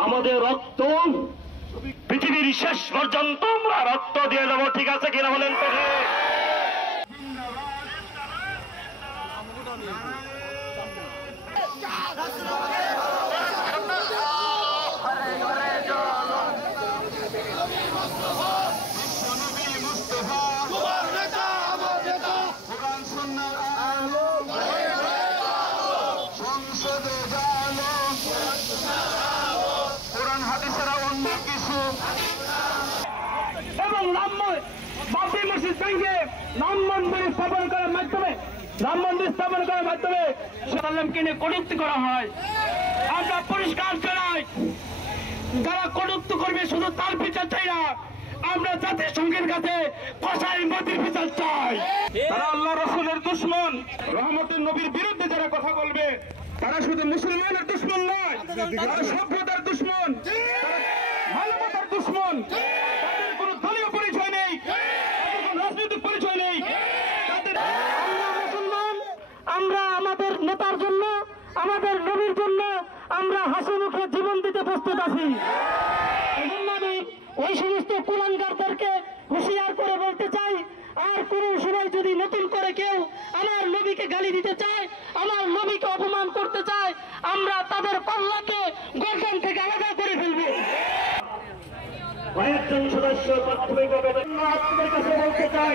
আমাদের রক্ত পৃথিবীর শেষ পর্যন্ত আমরা রক্ত দিয়ে দেবো, ঠিক আছে কিনা বলেন তো? এবং বাবরি মসজিদ ভেঙে রাম মন্দির স্থাপন করার মাধ্যমে সাল্লামকে নিয়ে কটূক্তি করা হয়। আমরা পরিষ্কার জানাই, যারা কটূক্তি করবে শুধু তার বিচার চাই না, আমরা জাতিসংঘের কাছে কসাই মোদির বিচার চাই। তারা আল্লাহ রাসূলের দুশমন, রহমতের নবীর বিরুদ্ধে যারা কথা বলবে তারা শুধু মুসলমানের দুশমন নয়, তারা সভ্যতার দুশমন, মানবতার দুশমন। তাদের কোনো দলীয় পরিচয় নেই, কোনো রাজনৈতিক পরিচয় নেই। আমরা মুসলমান, আমরা আমাদের নেতার জন্য, আমাদের নবীর জন্য আমরা হাসি মুখে জীবন দিতে প্রস্তুত আছি। এজন্য আমি ওই সমস্ত কুলাঙ্গারদেরকে হুঁশিয়ার করে বলতে চাই, আর কোন সময় যদি নতুন করে কেউ আমার নবীকে গালি দিতে চায়, আমার নবীকে অপমান করতে চায়, আমরা তাদের কল্লাকে গর্দান থেকে আলাদা করে ফেলবো। কয়েকজন সদস্য প্রাথমিকভাবে আপনাদের কাছে বলতে চাই,